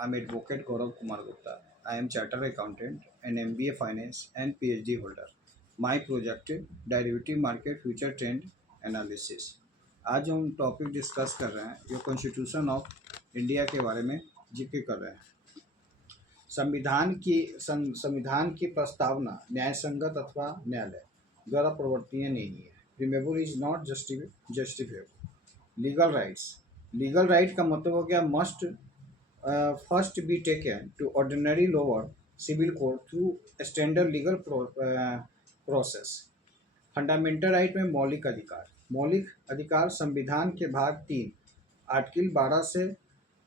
I'm Advocate Gaurav Kumar Gupta. I am Chartered Accountant and MBA Finance and PhD holder. My project Derivative Market Future Trend Analysis. आज हम topic discuss कर रहे हैं जो constitution of India के बारे में जिक्र कर रहे हैं। संविधान की प्रस्तावना न्याय संगत अथवा न्यायालय द्वारा प्रवर्तनीय नहीं है। Remediable is not justifiable. Legal right का मतलब हो गया must first be taken to ordinary lower civil court through standard legal process. Fundamental right में मौलिक अधिकार संविधान के भाग 3 आर्टिकल 12 से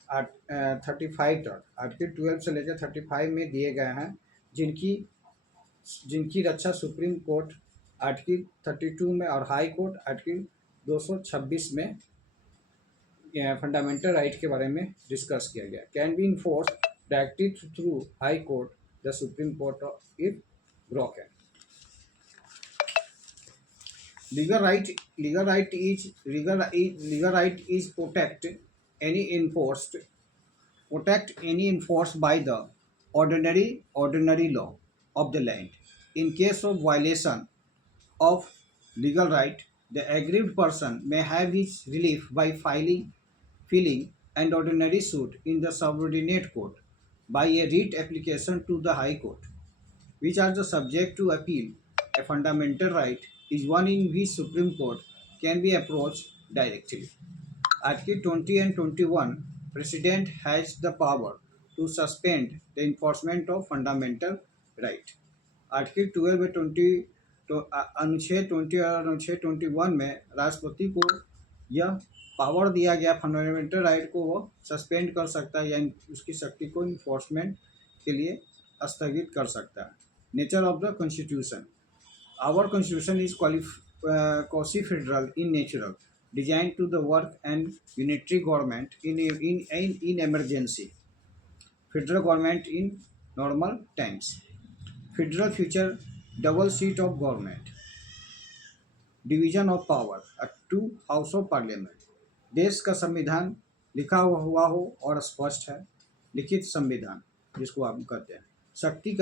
35 तक, आर्टिकल 12 से लेकर 35 में दिए गए हैं, जिनकी रक्षा सुप्रीम कोर्ट आर्टिकल 32 में और हाई कोर्ट आर्टिकल 226 में फंडामेंटल राइट के बारे में डिस्कस किया गया। Can be enforce directly through high court the supreme court if broken. Legal right is protect any enforced by the ordinary law of the land. In case of violation of legal right, the aggrieved person may have his relief by filing an ordinary suit in the subordinate court by a writ application to the High Court, which are the subject to appeal. A fundamental right is one in which Supreme Court can be approached directly. Article 20 and 21, President has the power to suspend the enforcement of fundamental right. Article 12 में 20 तो अनुच्छेद 20 और अनुच्छेद 21 में राष्ट्रपति को यह power दिया गया फंडामेंटल राइट को वो सस्पेंड कर सकता है या उसकी शक्ति को इन्फोर्समेंट के लिए स्थगित कर सकता है। Nature of the constitution. Our constitution is quasi federal in nature, designed to the work and unitary government in emergency, federal government in normal times. Federal feature double seat of government, division of power, two house of parliament. देश का संविधान लिखा हुआ हो और स्पष्ट है, लिखित संविधान जिसको आप कहते हैं। शक्ति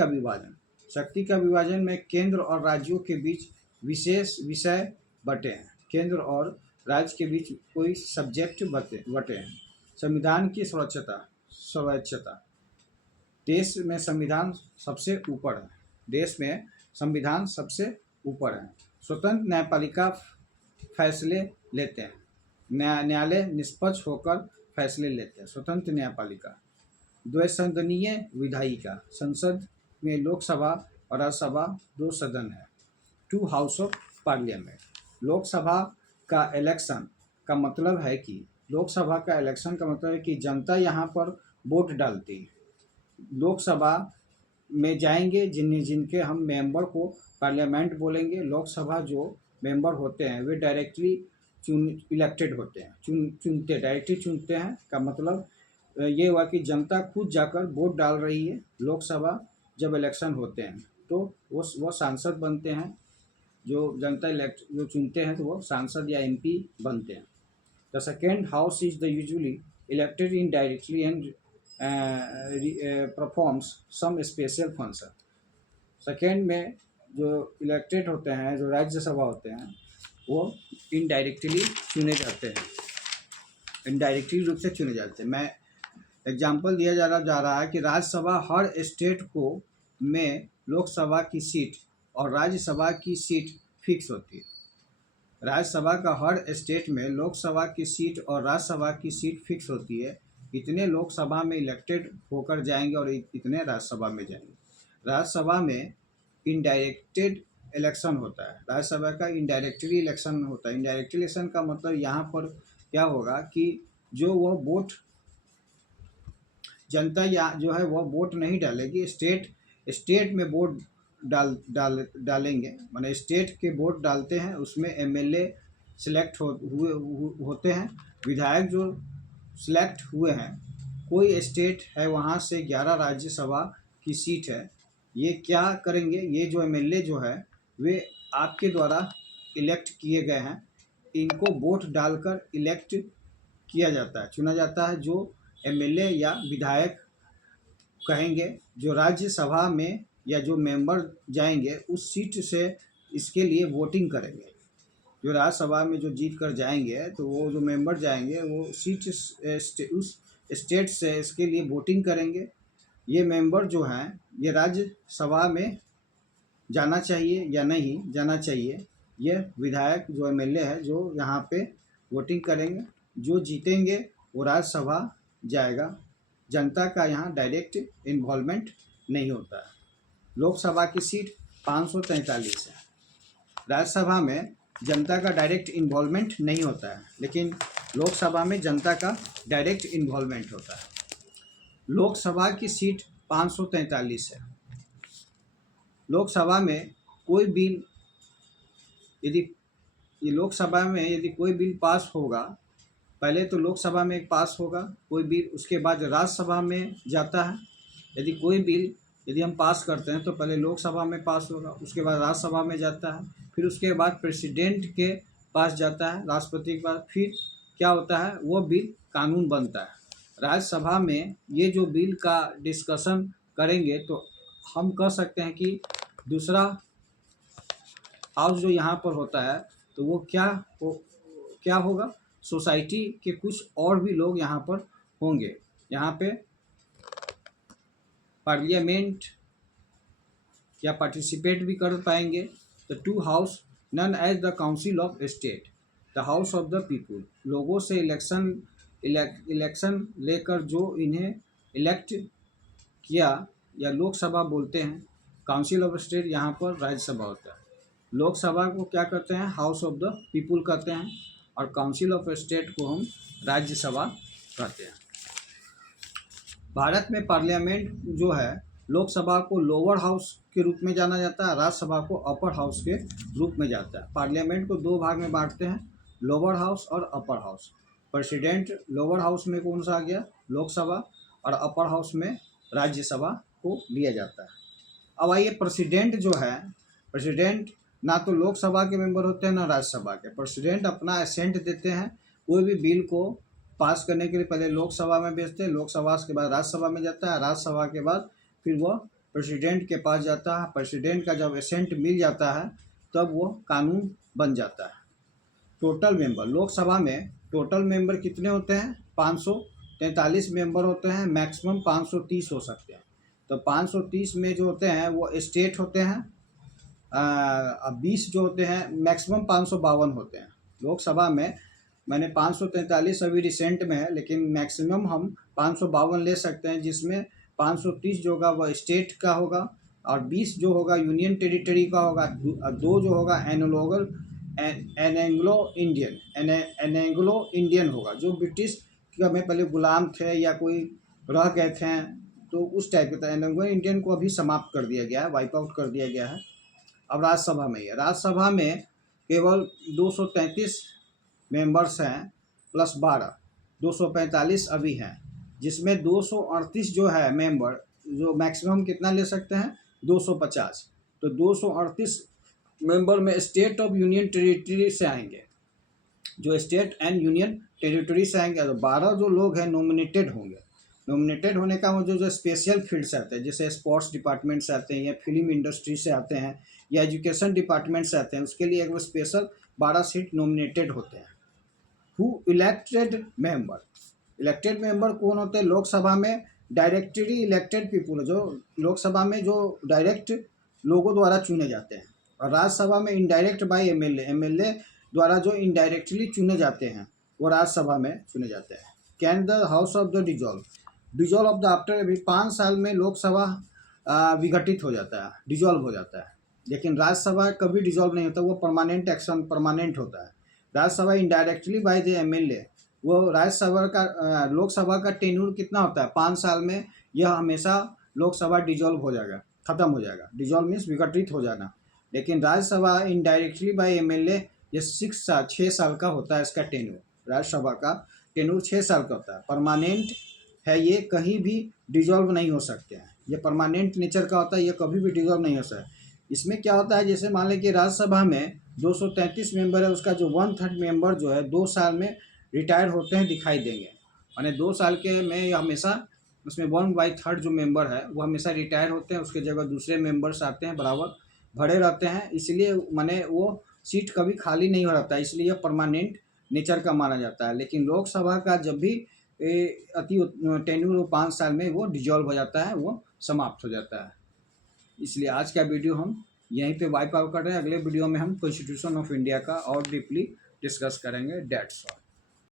का विभाजन में केंद्र और राज्यों के बीच विशेष विषय बटे हैं। केंद्र और राज्य के बीच कोई सब्जेक्ट बटे हैं। संविधान की सर्वोच्चता। देश में संविधान सबसे ऊपर है। स्वतंत्र न्यायपालिका फैसले लेते हैं। न्यायालय निष्पक्ष होकर फैसले लेते हैं। स्वतंत्र न्यायपालिका। द्विसदनीय विधायिका। संसद में लोकसभा और राज्यसभा 2 सदन है। 2 हाउस ऑफ पार्लियामेंट। लोकसभा का इलेक्शन का मतलब है कि जनता यहाँ पर वोट डालती है। लोकसभा में जाएंगे जिनके हम मेंबर को पार्लियामेंट बोलेंगे। लोकसभा जो मेंबर होते हैं वे डायरेक्टली इलेक्टेड होते हैं, डायरेक्टली चुनते हैं। का मतलब ये हुआ कि जनता खुद जाकर वोट डाल रही है। लोकसभा जब इलेक्शन होते हैं तो वो सांसद बनते हैं। जो जनता जो चुनते हैं तो वो सांसद या MP बनते हैं। The second house is the usually elected indirectly and performs some special function. Second में जो इलेक्टेड होते हैं, जो राज्यसभा होते हैं, वो इनडायरेक्टली चुने जाते हैं, इनडायरेक्टली रूप से चुने जाते हैं। मैं एग्जाम्पल दिया जा रहा है कि राज्यसभा हर स्टेट को में लोकसभा की सीट और राज्यसभा की सीट फिक्स होती है। राज्यसभा का हर स्टेट में लोकसभा की सीट और राज्यसभा की सीट फिक्स होती है। इतने लोकसभा में इलेक्टेड होकर जाएंगे और इतने राज्यसभा में जाएंगे। राज्यसभा में इनडायरेक्टेड इलेक्शन होता है। राज्यसभा का इनडायरेक्टली इलेक्शन होता है। इनडायरेक्टली इलेक्शन का मतलब यहाँ पर क्या होगा कि जो वो वोट जनता या जो है वो वोट नहीं डालेगी। स्टेट में वोट डालेंगे, माने स्टेट के वोट डालते हैं, उसमें MLA सिलेक्ट होते हैं। विधायक जो सिलेक्ट हुए हैं, कोई स्टेट है वहाँ से 11 राज्यसभा की सीट है। ये क्या करेंगे, ये जो MLA जो है वे आपके द्वारा इलेक्ट किए गए हैं, इनको वोट डालकर इलेक्ट किया जाता है, चुना जाता है। जो MLA या विधायक कहेंगे, जो राज्यसभा में या जो मेंबर जाएंगे उस सीट से इसके लिए वोटिंग करेंगे। जो राज्यसभा में जो जीत कर जाएंगे तो वो जो मेंबर जाएंगे वो उस स्टेट से इसके लिए वोटिंग करेंगे। ये मेंबर जो हैं ये राज्यसभा में जाना चाहिए या नहीं जाना चाहिए, ये विधायक जो एमएलए है जो यहाँ पे वोटिंग करेंगे। जो जीतेंगे वो राज्यसभा जाएगा। जनता का यहाँ डायरेक्ट इन्वॉल्वमेंट नहीं होता है। लोकसभा की सीट 543 है। राज्यसभा में जनता का डायरेक्ट इन्वॉल्वमेंट नहीं होता है, लेकिन लोकसभा में जनता का डायरेक्ट इन्वॉल्वमेंट होता है। लोकसभा की सीट 543 है। लोकसभा में कोई बिल लोकसभा में यदि कोई बिल पास होगा, पहले तो लोकसभा में पास होगा कोई बिल, उसके बाद राज्यसभा में जाता है। यदि कोई बिल यदि हम पास करते हैं तो पहले लोकसभा में पास होगा, उसके बाद राज्यसभा में जाता है, फिर उसके बाद प्रेसिडेंट के पास जाता है, राष्ट्रपति के पास, फिर क्या होता है वो बिल कानून बनता है। राज्यसभा में ये जो बिल का डिस्कशन करेंगे तो हम कह सकते हैं कि दूसरा हाउस जो यहाँ पर होता है तो वो क्या होगा, सोसाइटी के कुछ और भी लोग यहाँ पर होंगे। यहाँ पे पार्लियामेंट या पार्टिसिपेट भी कर पाएंगे। The two house known as the council of state, the house of the people, लोगों से इलेक्शन लेकर जो इन्हें इलेक्ट किया या लोकसभा बोलते हैं। काउंसिल ऑफ स्टेट यहाँ पर राज्यसभा होता है। लोकसभा को क्या कहते हैं, हाउस ऑफ द पीपुल कहते हैं, और काउंसिल ऑफ स्टेट को हम राज्यसभा कहते हैं। भारत में पार्लियामेंट जो है, लोकसभा को लोअर हाउस के रूप में जाना जाता है, राज्यसभा को अपर हाउस के रूप में जाता है। पार्लियामेंट को दो भाग में बांटते हैं, लोअर हाउस और upper house. President lower house में कौन सा आ गया, लोकसभा, और अपर हाउस में राज्यसभा को लिया जाता है। अब आइए, प्रेसिडेंट जो है, प्रेसिडेंट ना तो लोकसभा के मेंबर होते हैं ना राज्यसभा के। प्रेसिडेंट अपना असेंट देते हैं, कोई भी बिल को पास करने के लिए पहले लोकसभा में भेजते हैं, लोकसभा के बाद राज्यसभा में जाता है, राज्यसभा के बाद फिर वह प्रेसिडेंट के पास जाता है। प्रेसिडेंट का जब असेंट मिल जाता है तब वो कानून बन जाता है। टोटल मेंबर, लोकसभा में टोटल मेंबर कितने होते हैं, 543 मेंबर होते हैं, मैक्सिमम 530 हो सकते हैं। तो 530 में जो होते हैं वो स्टेट होते हैं, 20 जो होते हैं, मैक्सिमम 552 होते हैं। लोकसभा में मैंने 543 अभी रिसेंट में है, लेकिन मैक्सिमम हम 552 ले सकते हैं, जिसमें 530 जो होगा वह स्टेट का होगा और 20 जो होगा यूनियन टेरिटरी का होगा, 2 जो होगा एंग्लो इंडियन होगा, जो ब्रिटिश में पहले गुलाम थे या कोई रह गए थे तो उस टाइप का। एंग्लो इंडियन को अभी समाप्त कर दिया गया है, वाइप आउट कर दिया गया है। अब राज्यसभा में है, राज्यसभा में केवल 233 मेंबर्स हैं प्लस 12, 245 अभी हैं, जिसमें 238 जो है मेंबर, जो मैक्सिमम कितना ले सकते हैं, 250। तो 238 मेंबर में स्टेट ऑफ यूनियन टेरिटरी से आएंगे, जो स्टेट एंड यूनियन टेरिटरी से आएंगे। तो 12 जो लोग हैं नॉमिनेटेड होंगे। नॉमिनेटेड होने का मतलब जो स्पेशल फील्ड से आते हैं, जैसे स्पोर्ट्स डिपार्टमेंट से आते हैं या फिल्म इंडस्ट्री से आते हैं या एजुकेशन डिपार्टमेंट से आते हैं, उसके लिए एक स्पेशल 12 सीट नॉमिनेटेड होते हैं। Who elected member, elected member कौन होते हैं, लोकसभा में डायरेक्टली इलेक्टेड पीपुल, जो लोकसभा में जो डायरेक्ट लोगों द्वारा चुने जाते हैं, और राज्यसभा में इनडायरेक्ट बाय एमएलए द्वारा जो इनडायरेक्टली चुने जाते हैं वो राज्यसभा में चुने जाते हैं। Can the house of the dissolve of the after अभी 5 साल में लोकसभा विघटित हो जाता है, डिजॉल्व हो जाता है, लेकिन राज्यसभा कभी डिजॉल्व नहीं होता, वो परमानेंट एक्शन परमानेंट होता है। Rajya Sabha indirectly by the MLA, वो राज्यसभा का लोकसभा का टेन्यूर कितना होता है, 5 साल में यह हमेशा लोकसभा डिजॉल्व हो जाएगा, खत्म हो जाएगा। डिजॉल्व मीन्स विघटित हो जाना। लेकिन राज्यसभा इनडायरेक्टली बाय एमएलए ये 6 साल का होता है इसका टेन्यूर। राज्यसभा का टेन्यूर 6 साल का होता है, परमानेंट है, ये कहीं भी डिजॉल्व नहीं हो सकते हैं, ये परमानेंट नेचर का होता है, ये कभी भी डिजॉल्व नहीं हो सकता। इसमें क्या होता है, जैसे मान लें कि राज्यसभा में 233 मेंबर है, उसका जो 1/3 मेंबर जो है 2 साल में रिटायर होते हैं दिखाई देंगे, माने 2 साल के में हमेशा उसमें 1/3 जो मेंबर है वो हमेशा रिटायर होते हैं, उसके जगह दूसरे मेंबर्स आते हैं, बराबर भरे रहते हैं, इसलिए माने वो सीट कभी खाली नहीं हो रहता है, इसलिए यह परमानेंट नेचर का माना जाता है। लेकिन लोकसभा का जब भी अति टेन्यूर 5 साल में वो डिजॉल्व हो जाता है, वो समाप्त हो जाता है। इसलिए आज का वीडियो हम यहीं पे वाइप आउट कर रहे हैं। अगले वीडियो में हम कॉन्स्टिट्यूशन ऑफ इंडिया का और डीपली डिस्कस करेंगे। That's all.